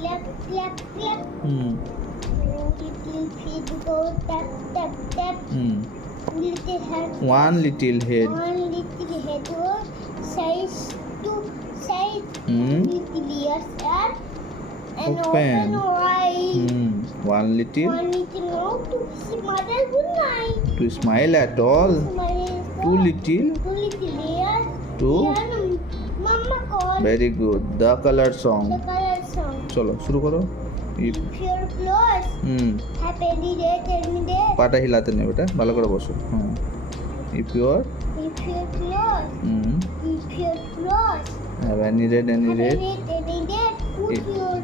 clap, clap, clap. Hmm. Little feet go tap, tap, tap. Hmm. Little head. One little head. One little head goes size to size. Hmm. Little ears are and Open. open wide. Hmm. One little One little mouth to see mother good night. to smile at all. Two little Two little ears. to Mama called very good. The color song. the color song. চলো শুরু করো। If you're close, happy day, tell me day. পাটা হিলাতে নেই বেটা, ভালো করে বসো। হুম। If you are If you're close, if you're close, have any red any day, put If- your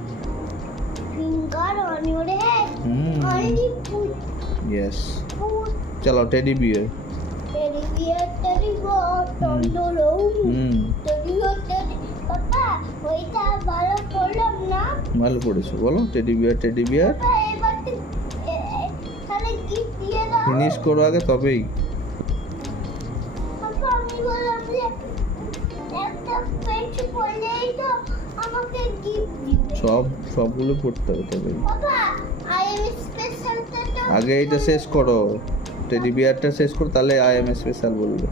finger on your head. Hmm. Only put, yes. put. চলো teddy bear. Teddy bear, tondolo. Teddy bear. Papa, ওইটা ভালো পড়লাম না। ভালো পড়েছো, বলো teddy bear teddy bear. Papa, এবার তাহলে গিফট দিয়ে দাও। ফিনিশ করো আগে তবেই। Papa, আমি বললাম যে একটা পেন্ট পড়লেই তো আমাকে গিফট দিবে। সবগুলো পড়তে হবে তবেই। Papa, I am special তো আগে এটা শেষ করো, টেডি বিয়ারটা শেষ করো, তাহলে আই এম স্পেশাল বলবে।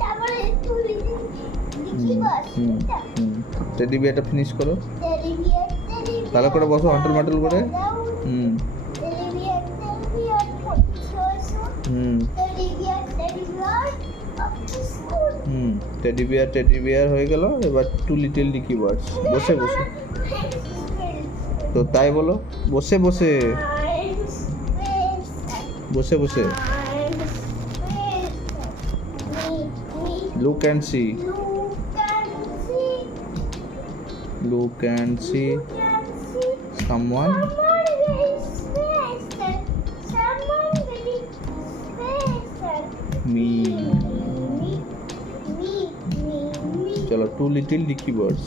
তারপরে একটু লিখি বাস। টেডি বিয়ারটা ফিনিশ করো, Teddy bear, ভালো করে বসো হাঁটল মাটল করে। Teddy bear, পড়ছো। Teddy bear, up to school. Teddy bear হয়ে গেল। এবার টু লিটল ডিকি বার্ডস। বসে বসে তো তাই বলো, বসে বসে বসে বসে। Look and see, look and see someone. Me. চলো two little dicky birds.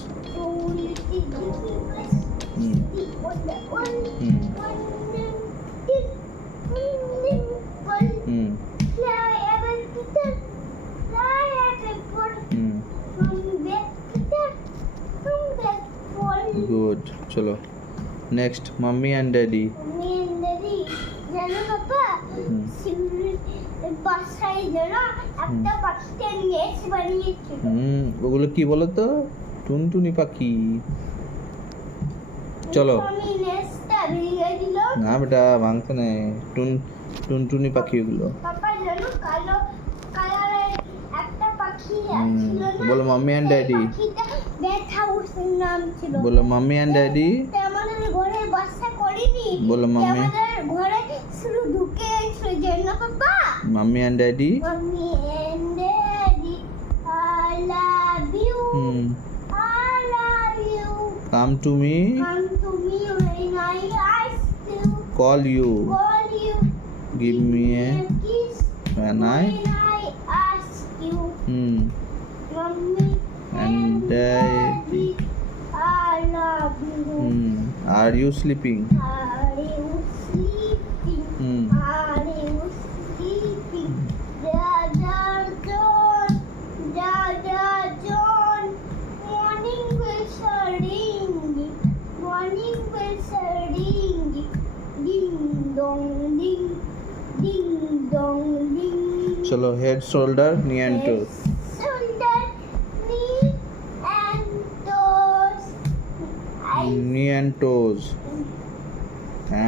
Good. চলো নেক্সট মাম্মি অ্যান্ড ড্যাডি। ওগুলো কি বলো তো? টুনটুনি পাখি। চলো না বেটা, ভাঙতে নেই। টুনটুনি পাখি ওগুলো। বলো মাম্মি অ্যান্ড ড্যাডি। বলো মাম্মি অ্যান্ড ড্যাডি। বলো mummy. Mummy and daddy. Come to me. Call you. Give me a when I ask you. Mommy and daddy. I love you. Are you sleeping? Are you sleeping? Are you sleeping? Dada John, morning bells are ringing, morning bells are ringing, ding dong ding, ding dong ding. Chalo, head, shoulder, knee and toes. Shoulder, knee and toes. Knee and toes.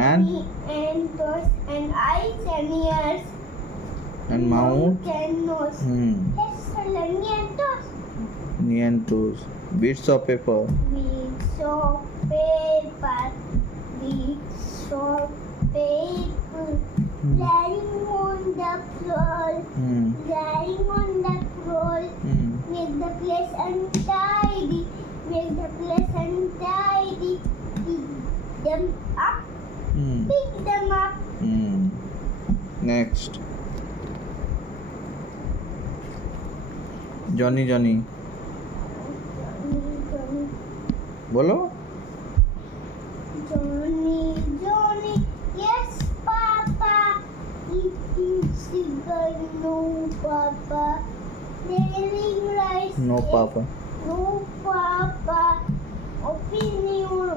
And Knee and toes and eyes and ears. and mouth. And nose. Yes, shoulder, knee and toes. Knee and toes. Bits of paper. Bits of paper. Bits of paper. Lying on the floor. Lying on the floor. Make the place untidy. Make the place untidy. Pick them up. Pick them up. Next. Johnny. বলো। Johnny, yes, Papa. Eating sugar, no, Papa. Telling lies, No papa. no, Papa. Opening your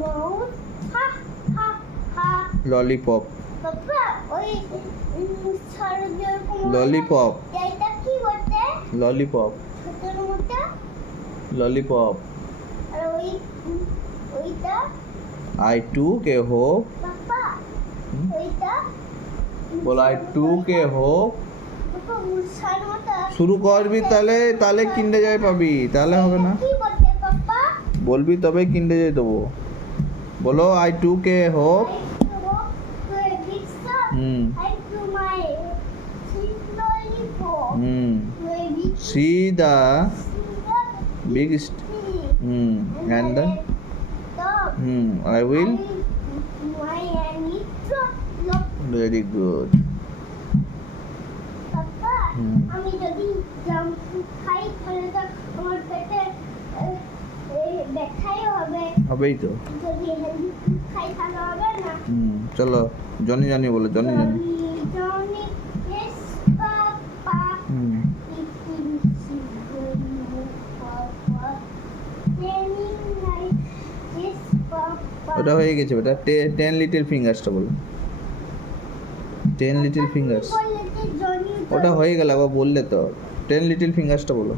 lollipop papa ওই ছাড় যেরকম lollipop এইটা কি বলতে lollipop ছোটর মতো lollipop আর ওইটা I took a hope পাপা হুম? ওইটা বল I took a hope পাপা ছাড় মতো শুরু করবি তাহলে কিন্ডে জয় পাবি তাহলে হবে না কি বলতে পাপা বলবি তবেই কিন্ডে জয় দেবো বলো I took a hope hmm I do my sweet lollipop. Hmm Maybe see the see big the st- tree. Hmm and the Stop. Hmm I will My and it drop. Look, very good Papa. হুম। আমি যদি jump খাই তাহলে তো আমার পেটে ব্যথাই হবে হবেই তো যদি হেলদি ফুড খাই তাহলে হবে না হুম চলো জনি জনি বলো Johnny Johnny Johnny, yes, Papa. হুম ওটা হয়ে গেছে ওটা 10 লিটল ফিঙ্গার্সটা বলো 10 লিটল ফিঙ্গার্স ওটা হয়ে গেল আবার বললে তো 10 লিটল ফিঙ্গার্সটা বলো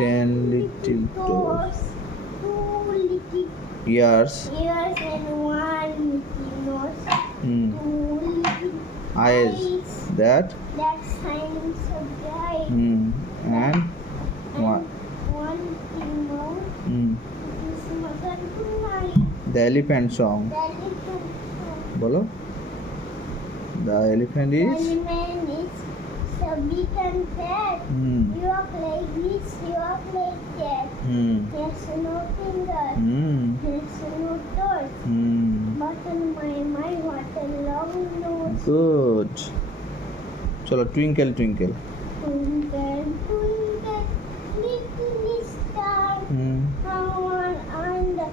10 little toes years hmm eyes that hmm and one hmm the elephant song বলো the elephant is so big and fat. Hmm You walk like this, you walk like that. Hmm There's no fingers, hmm there's no toes. Hmm But on my what a long nose. Good চলো twinkle twinkle Twinkle, twinkle, little star. Hmm How I wonder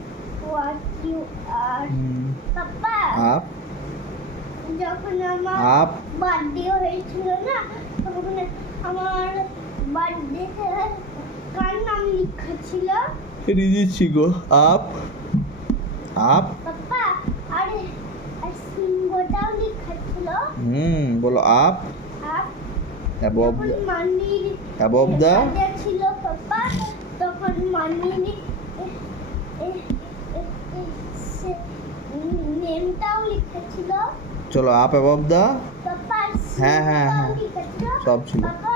what you are. Hmm Papa, আপ যখন আমার up birthday হয়েছিল না তখন আমার birthday কার নাম লেখা ছিল রিজিছি গো আপ আপ পাপা আর আর সিংহটাও লেখা ছিল হুম বলো আপ আর অ্যাবভ যখন মানির অ্যাবভ দ্য birthday ছিল পাপা তখন মানির নেমটাও লেখা ছিল চলো আপ অ্যাবভ দ্য পাপা হ্যাঁ, হ্যাঁ, হ্যাঁ। লেখা ছিল সব ছিল পাপা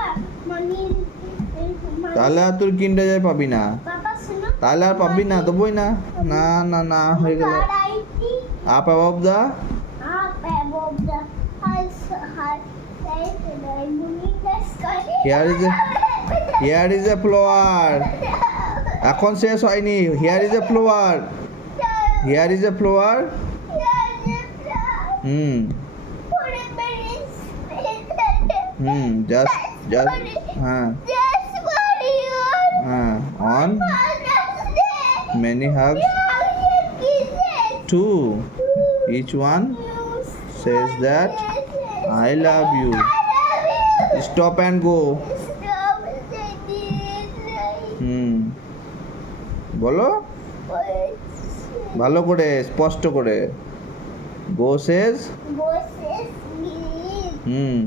মানির তাহলে আর তোর কিন্ডে যায় পাবি না পাপা শুনো তাহলে আর পাবি না দেবই না না না না হয়ে গেল variety up above the up above the high beneath the sky. Here is a flower এখন শেষ হয়নি here is a flower here is a flower hmm hmm just হ্যাঁ হ্যাঁ on many hugs to each one says that I love you. Stop and go. Hmm বলো ভালো করে স্পষ্ট করে গো সেজ hmm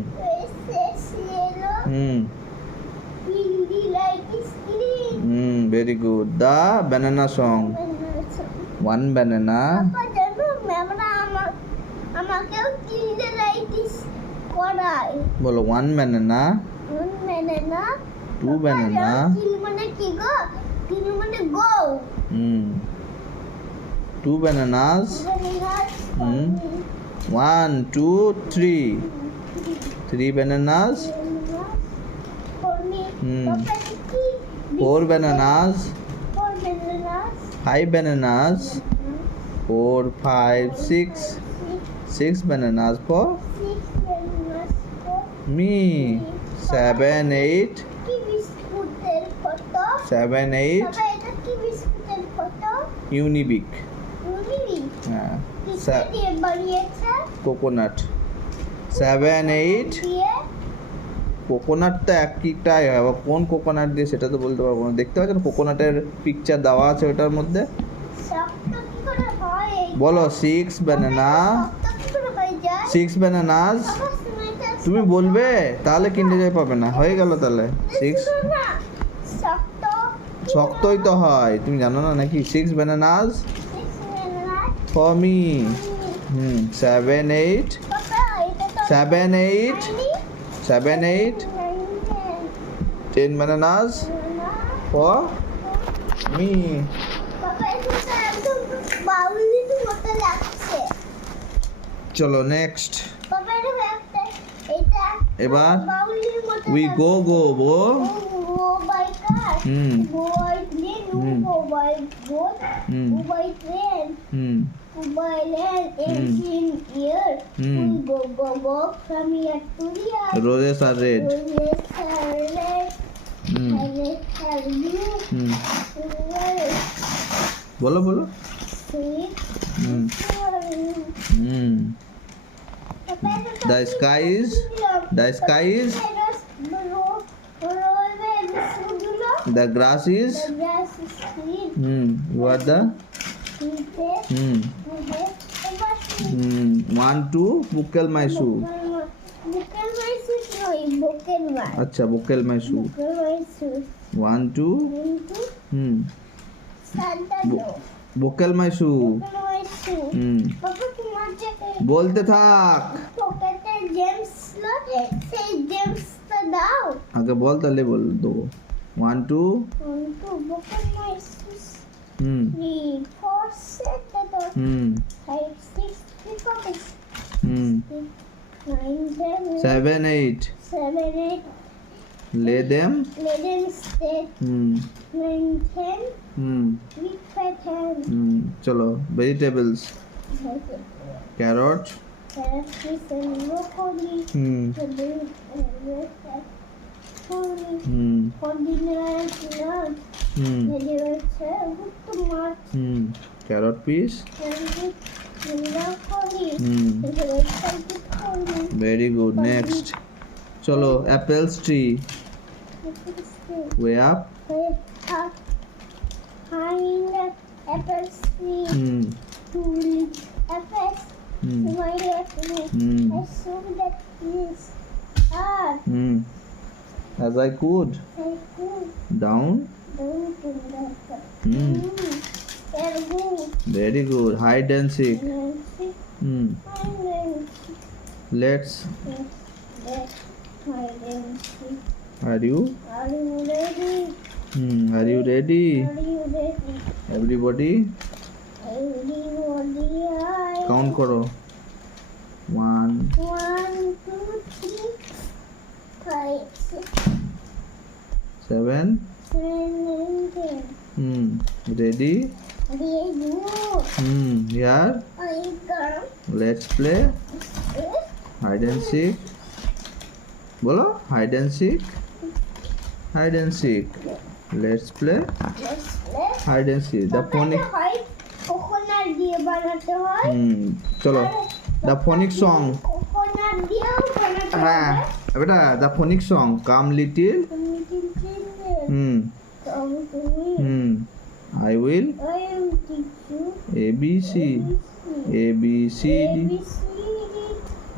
hmm hmm very good the banana song one banana আমাকেও কিন্ডারাইটিস করায় বলো one banana banana two banana কিল মানে কি গো কিল মানে go hmm two bananas Hmm. 1 2 3 3 bananas Hmm. 4 bananas 5 bananas 4 5 6 6 bananas for me 7 8 কি বিস্কুটের ফটো 7 8 বাবা এটা কি বিস্কুটের ফটো Unibic উনি হ্যাঁ কিসে দিয়ে বানিয়েছে কোকোনাট 7 8 দিয়ে কোকোনাটটা একটাই হয় আবার কোন কোকোনাট দিয়ে সেটা তো বলতে পারবো না দেখতে পাচ্ছেন কোকোনাটের পিকচার দেওয়া আছে ওটার মধ্যে সবটা কি করে হয় এই বলো 6 ব্যানানা, শক্ত কি করে হয়ে যায় 6 ব্যানানাস। বাবা সময়টা তুমি বলবে তাহলে কিনতে যাই পাবে না, হয়ে গেল তাহলে 6। না শক্ত শক্তই তো হয়, তুমি জানো না নাকি? 6 ব্যানানাস ফর মি। 7 8 বাবা এটা তো 7 8 7 8 10 bananas for me. বাবা এটা তো একদম বাউলির মতো লাগছে চলো নেক্সট। বাবা এটা এবার বাউলির মতো we go go bo. go by car Hmm. go by plane Hmm. go by boat Hmm. go by train Hmm. go by land engine air Hmm. we go from here to here Roses are red. roses are red Hmm. roses are blue Hmm. red বলো বলো। sweet Hmm. Hmm. The sky is the grass is. You are the. 1 2 buckle my shoe. अच्छा buckle my shoe. 1 2 buckle my shoe. বলতে থাক, আগে বল তাহলে বল দেবো। 1 2 Three, four, seven, five, six, nine, 7 8 seven, eight. lay them. Let them stay. 9, 10. Week by 10. চলো vegetables. Carrot. Carrots and broccoli. Carrot piece. Very good. Next. চলো apples tree. Way up. Apple tree. Two apples. My apple. I saw that is hard. As I could. Down. Very good. Hide and seek. Let's. Are you? Are you ready? Are you ready? Are you ready? Everybody Everybody, count করো। 1 1, 2, 3, 5, 6, 7 7, 10. Ready? Ready? Here. I got Let's play it. hide and seek. বলো hide and seek. Hide and seek. Let's play Let's play. hide and seek. The phonic. Coconut দিয়ে বানাতে হয় চলো the phonic song. Coconut দিয়েও বানাতে হ্যাঁ হয় বেটা the phonic song. Come little. I will. I am teaching A B C. A B C D.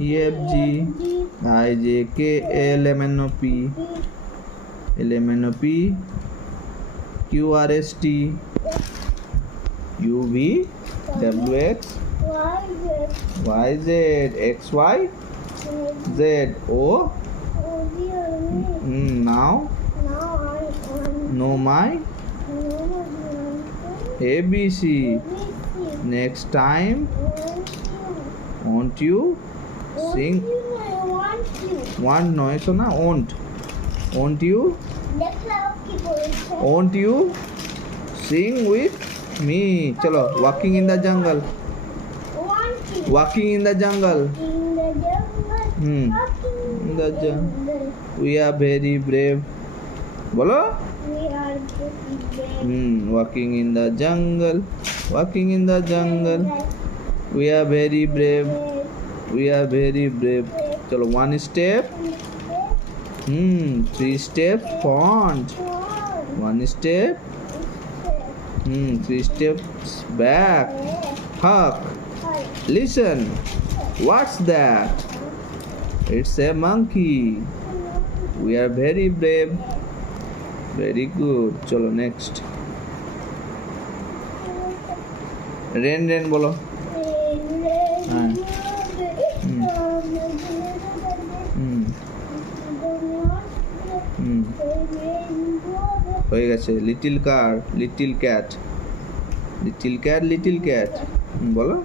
E F G. I J K L M N O P. L M N O P. Q R S T. U V. W X. Y Z. X Y. Z O. Now. Know my. A B C. Next time. Won't you sing? Want নয় শোনা won't. Won't you? Won't you sing with me? চলো walking in the jungle. Walking in the jungle. In the jungle. We are very brave. বলো walking in the jungle. Walking in the jungle. We are very brave. We are very brave. চলো one step. 3 steps front. 1 step. Three steps back. Hark. Listen. What's that? It's a monkey. We are very brave. Very good. Cholo next. Rain rain bolo. হ্যাঁ হয়ে গেছে little car little cat little cat বলো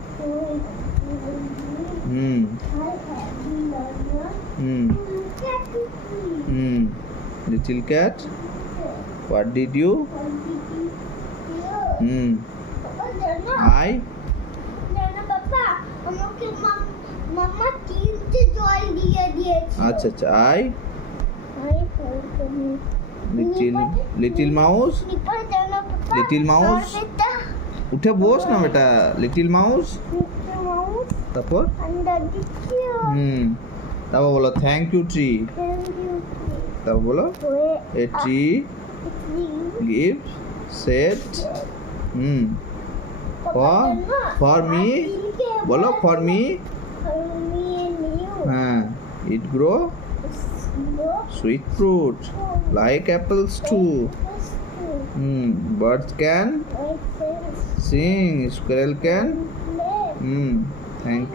little cat what did you I মামা তিনটে জল দিয়ে দিয়েছে আচ্ছা আচ্ছা আই লিটল মাউস উঠে বস না বেটা লিটল মাউস তারপর তারপর বলো থ্যাংক ইউ ট্রি তারপর বলো a tree give set for me বলো ফর মি হ্যাঁ it grow sweet fruit like apples too birds can sing squirrel can thank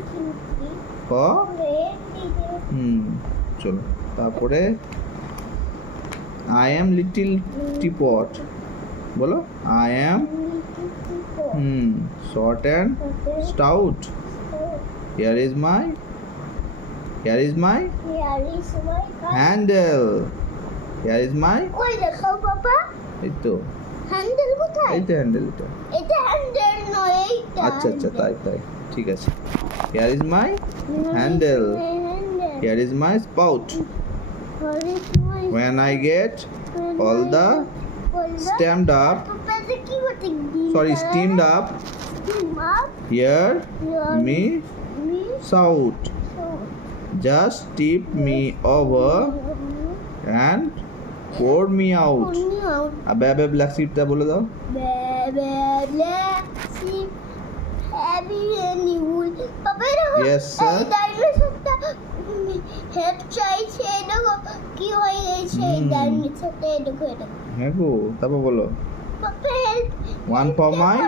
for চলো তারপরে I am little teapot বলো I am short and stout here is my handle here is my ওই দেখো বাবা এই তো handle কোথায় এই তো হ্যান্ডেল এটা হ্যান্ডেল নয় এইটা আচ্ছা আচ্ছা তাই ঠিক আছে here is my handle here is my spout when I get all the steamed up here me shout just tip me over and pour me out अब अबे ब्लैक sheep টা বলে দাও black sheep heavy and wool papa Yes, sir. এই ডাইনোসরটা head চাইছে দেখো কি হয়ে গেছে এই ডাইনোসরটা দেখো হ্যাঁ গো তারপর বলো পাপা হেল্প one for my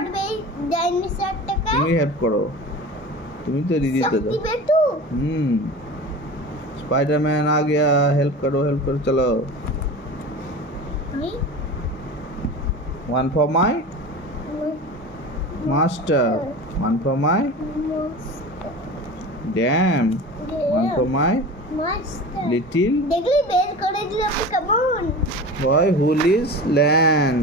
ডাইনোসরটাকে তুমি হেল্প করো তুমি तो दीदी तो शक्ति बेटू स्पाइडरमैन आ गया हेल्प करो चलो one for my master one for my dam one for my master little দেখলি বের করে দিলাম কেমন boy who lives land